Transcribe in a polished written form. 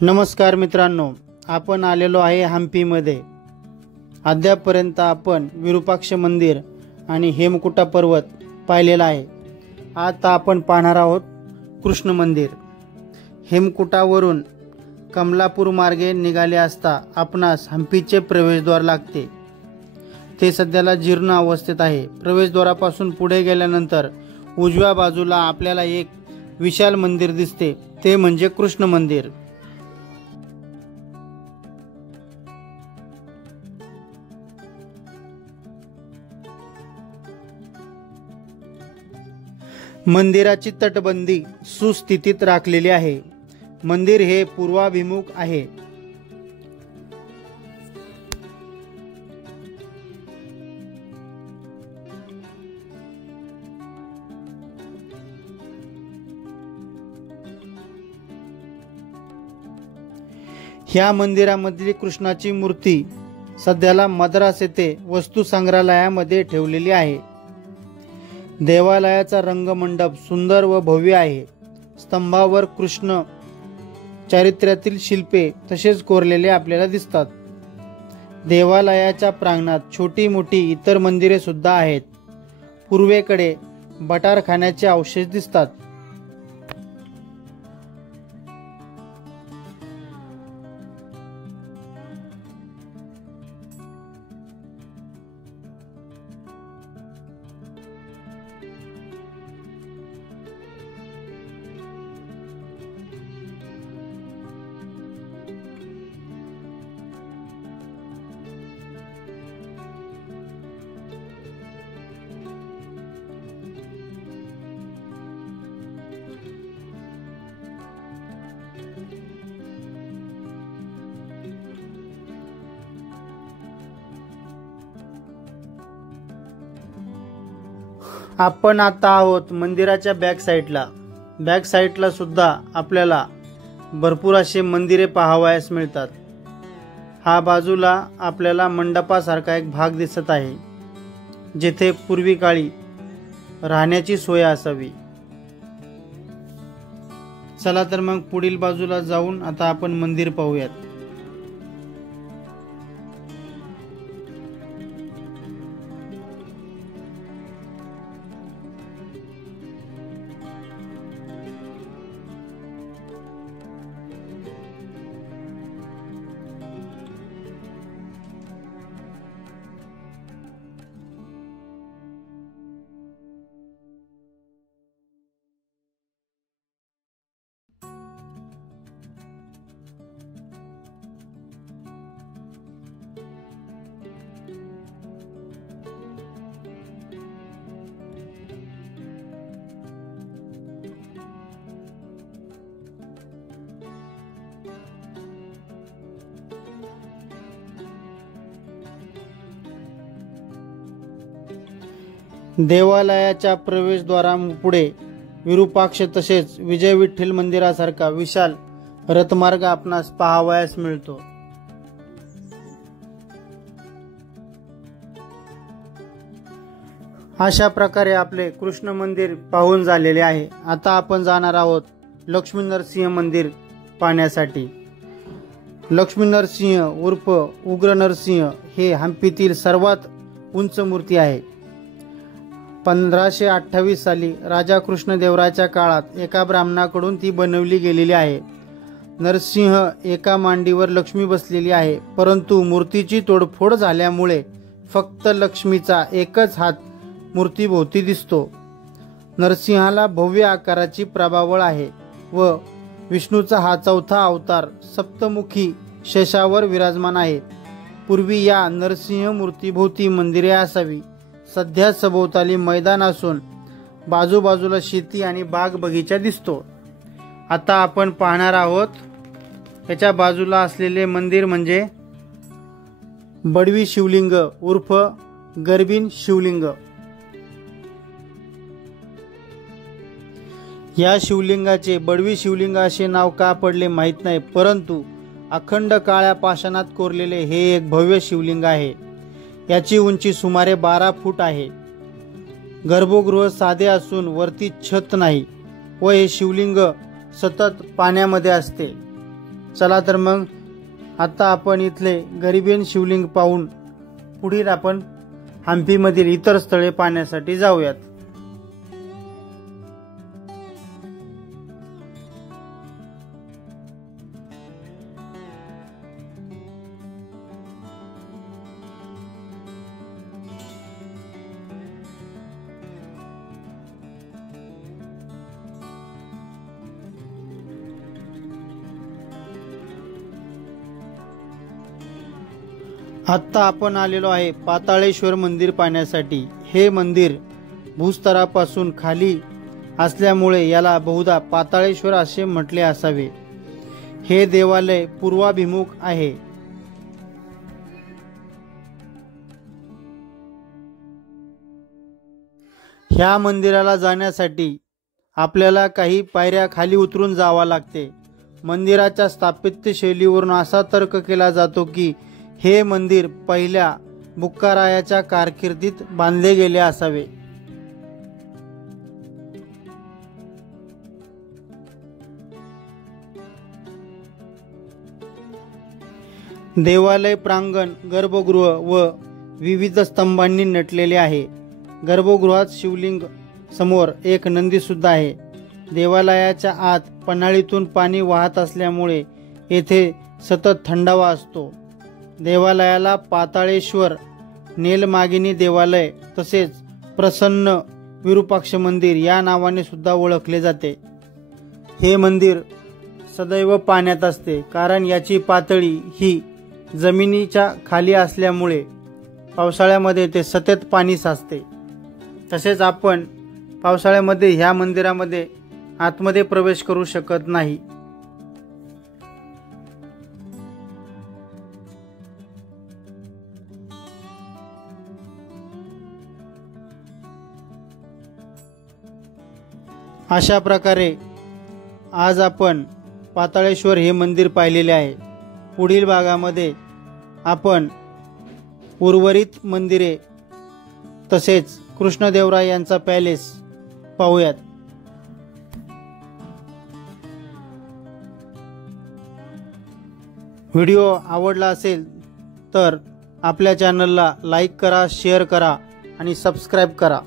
नमस्कार मित्रांनो, आपण आलेलो आहे हम्पीमध्ये। अद्यापर्यंत आपण विरूपाक्ष मंदिर आणि हेमकुटा पर्वत पाहिलेला आहे। आता आपण पाहणार आहोत कृष्ण मंदिर। हेमकुटावरून कमलापूर मार्गे निघाले असता आपणास हम्पीचे प्रवेशद्वार लागते। ते सध्याला जीर्ण अवस्थेत आहे। प्रवेशद्वारापासून पुढे गेल्यानंतर उजव्या बाजूला आपल्याला एक विशाल मंदिर दिसते, ते म्हणजे कृष्ण मंदिर। मंदिराची तटबंदी सुस्थितीत राखलेली आहे। मंदिर हे पूर्वाभिमुख आहे। ह्या मंदिरामधली कृष्णाची मूर्ती सध्याला मद्रास येथे वस्तू संग्रहालयामध्ये ठेवलेली आहे। देवालयाचा रंगमंडप सुंदर व भव्य आहे। स्तंभावर कृष्ण चारित्र्यातील शिल्पे तसेच कोरलेले आपल्याला दिसतात। देवालयाच्या प्रांगणात छोटी मोठी इतर मंदिरे सुद्धा आहेत। पूर्वेकडे बटारखान्याचे अवशेष दिसतात। आपण आता आहोत मंदिराच्या बॅक साईडला सुद्धा आपल्याला भरपूर असे मंदिरे पाहावयास मिळतात। हा बाजूला आपल्याला मंडपासारखा एक भाग दिसत आहे, जेथे पूर्वी काळी राहण्याची सोय असावी। चला तर मग पुढील बाजूला जाऊन आता आपण मंदिर पाहूयात। देवालयाच्या प्रवेशद्वारापुढे विरूपाक्ष तसेच विजय विठ्ठल मंदिरासारखा विशाल रथमार्ग आपणास पाहावयास मिळतो। अशा प्रकारे आपले कृष्ण मंदिर पाहून झालेले आहे। आता आपण जाणार आहोत लक्ष्मी नरसिंह मंदिर पाहण्यासाठी। लक्ष्मी नरसिंह उर्फ उग्र नरसिंह हे हम्पीतील सर्वात उंच मूर्ती आहे। 1528 साली राजा कृष्णदेवरायाच्या काळात एका ब्राह्मणाकडून ती बनवली गेलेली आहे। नरसिंह एका मांडीवर लक्ष्मी बसलेली आहे, परंतु मूर्तीची तोडफोड झाल्यामुळे फक्त लक्ष्मीचा एकच हात मूर्तीभोवती दिसतो। नरसिंहाला भव्य आकाराची प्रभावळ आहे व विष्णूचा हा चौथा अवतार सप्तमुखी शेषावर विराजमान आहे। पूर्वी या नरसिंह मूर्तीभोवती मंदिरे असावी। सध्या सभोवताली मैदान असून बाजूबाजूला शेती आणि बाग बगीचा दिसतो। आता आपण पाहणार आहोत त्याच्या बाजूला असलेले मंदिर म्हणजे बडवी शिवलिंग उर्फ गर्भिन शिवलिंग। या शिवलिंगाचे बडवी शिवलिंग असे नाव का पडले माहीत नाही, परंतु अखंड काळ्या पाषाणात कोरलेले हे एक भव्य शिवलिंग आहे। याची उंची सुमारे 12 फूट आहे। गर्भगृह साधे असून वरती छत नाही व हे शिवलिंग सतत पाण्यामध्ये असते। चला तर मग आता आपण इथले गरिबेन शिवलिंग पाहून पुढील आपण हंपीमधील इतर स्थळे पाहण्यासाठी जाऊयात। आत्ता आपण आलेलो आहे पाताळेश्वर मंदिर पाहण्यासाठी। हे मंदिर भूस्तरापासून खाली असल्यामुळे याला बहुधा पाताळेश्वर असे म्हटले असावे। हे देवालय पूर्वाभिमुख आहे। ह्या मंदिराला जाण्यासाठी आपल्याला काही पायऱ्या खाली उतरून जावा लागते। मंदिराच्या स्थापत्य शैलीवरून असा तर्क केला जातो की हे मंदिर पहिल्या बुक्कारायाच्या कारकिर्दीत बांधले गेले असावे। देवालय प्रांगण गर्भगृह व विविध स्तंभांनी नटलेले आहे। गर्भगृहात शिवलिंग समोर एक नंदी सुद्धा आहे। देवालयाच्या आत पन्हाळीतून पाणी वाहत असल्यामुळे येथे सतत थंडावा असतो। देवालयाला पाताळेश्वर, नेलमागिनी देवालय तसेच प्रसन्न विरूपाक्ष मंदिर या नावाने सुद्धा ओळखले जाते। हे मंदिर सदैव पाण्यात असते, कारण याची पातळी ही जमिनीच्या खाली असल्यामुळे पावसाळ्यामध्ये ते सतत पाणी साचते। तसेच आपण पावसाळ्यामध्ये ह्या मंदिरामध्ये आतमध्ये प्रवेश करू शकत नाही। अशा प्रकारे आज आपण पाताळेश्वर हे मंदिर पाहिलेले आहे। पुढील भागामध्ये आपण उर्वरित मंदिरे तसेच कृष्णदेवराय यांचा पॅलेस पाहूयात। व्हिडिओ आवडला असेल तर आपल्या चॅनलला लाईक करा, शेअर करा आणि सबस्क्राईब करा।